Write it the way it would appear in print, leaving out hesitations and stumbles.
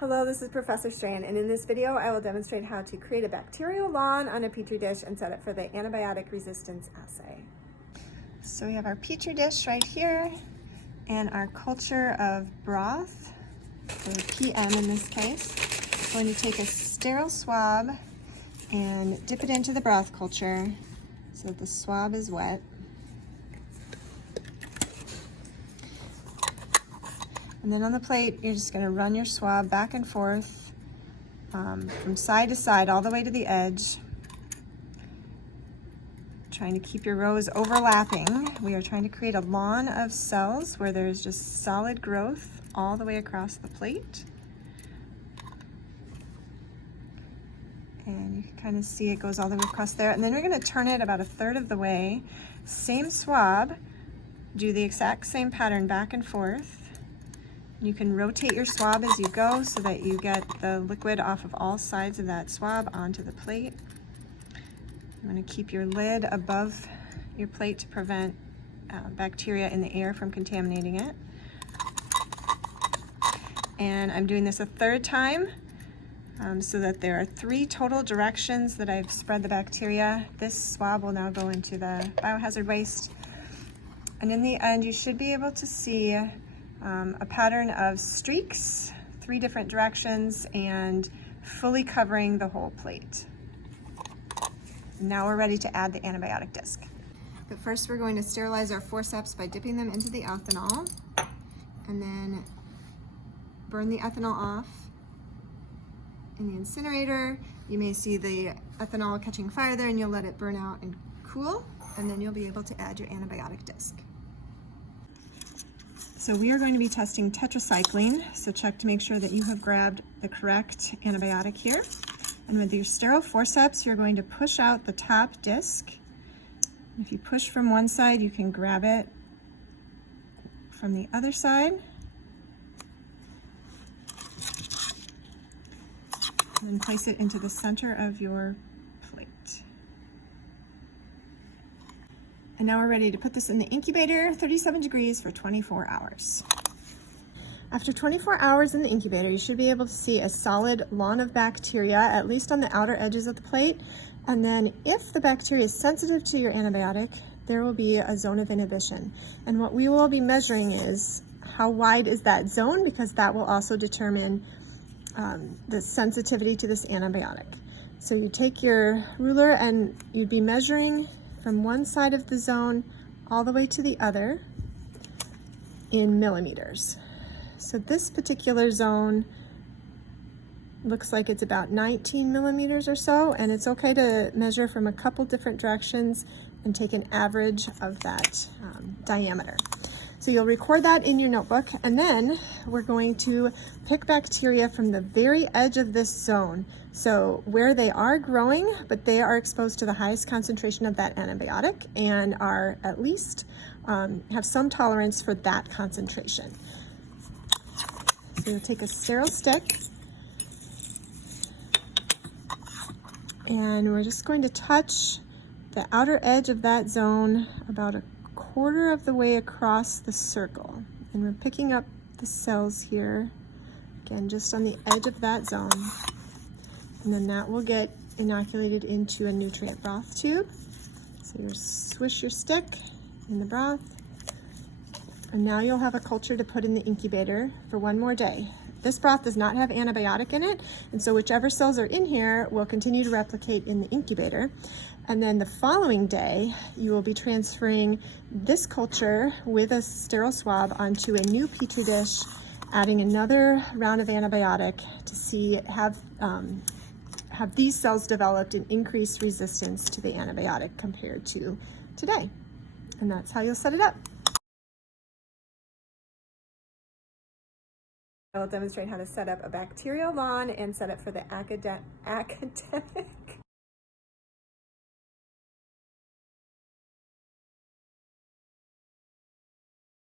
Hello, this is Professor Strand, and in this video I will demonstrate how to create a bacterial lawn on a petri dish and set it for the antibiotic resistance assay. So we have our petri dish right here and our culture of broth, or PM in this case. We're going to take a sterile swab and dip it into the broth culture so that the swab is wet. And then on the plate, you're just going to run your swab back and forth from side to side all the way to the edge, trying to keep your rows overlapping. We are trying to create a lawn of cells where there's just solid growth all the way across the plate. And you can kind of see it goes all the way across there. And then we're going to turn it about a third of the way. Same swab, do the exact same pattern back and forth. You can rotate your swab as you go so that you get the liquid off of all sides of that swab onto the plate. You want to keep your lid above your plate to prevent bacteria in the air from contaminating it. And I'm doing this a third time so that there are 3 total directions that I've spread the bacteria. This swab will now go into the biohazard waste. And in the end, you should be able to see a pattern of streaks, 3 different directions, and fully covering the whole plate. Now we're ready to add the antibiotic disc. But first we're going to sterilize our forceps by dipping them into the ethanol and then burn the ethanol off in the incinerator. You may see the ethanol catching fire there, and you'll let it burn out and cool, and then you'll be able to add your antibiotic disc. So we are going to be testing tetracycline, so check to make sure that you have grabbed the correct antibiotic here. And with your sterile forceps, you're going to push out the top disc. If you push from one side, you can grab it from the other side. And then place it into the center of your plate. And now we're ready to put this in the incubator, 37 degrees for 24 hours. After 24 hours in the incubator, you should be able to see a solid lawn of bacteria, at least on the outer edges of the plate. And then if the bacteria is sensitive to your antibiotic, there will be a zone of inhibition. And what we will be measuring is how wide is that zone, because that will also determine the sensitivity to this antibiotic. So you take your ruler and you'd be measuring from one side of the zone all the way to the other in millimeters. So this particular zone looks like it's about 19 millimeters or so, and it's okay to measure from a couple different directions and take an average of that diameter. So you'll record that in your notebook, and then we're going to pick bacteria from the very edge of this zone. So where they are growing, but they are exposed to the highest concentration of that antibiotic and are at least have some tolerance for that concentration. So you'll take a sterile stick and we're just going to touch the outer edge of that zone about a quarter of the way across the circle. And we're picking up the cells here, again, just on the edge of that zone. And then that will get inoculated into a nutrient broth tube. So you swish your stick in the broth. And now you'll have a culture to put in the incubator for 1 more day. This broth does not have antibiotic in it, and so whichever cells are in here will continue to replicate in the incubator. And then the following day, you will be transferring this culture with a sterile swab onto a new petri dish, adding another round of antibiotic to see have these cells developed an increased resistance to the antibiotic compared to today. And that's how you'll set it up. I will demonstrate how to set up a bacterial lawn and set it for the academic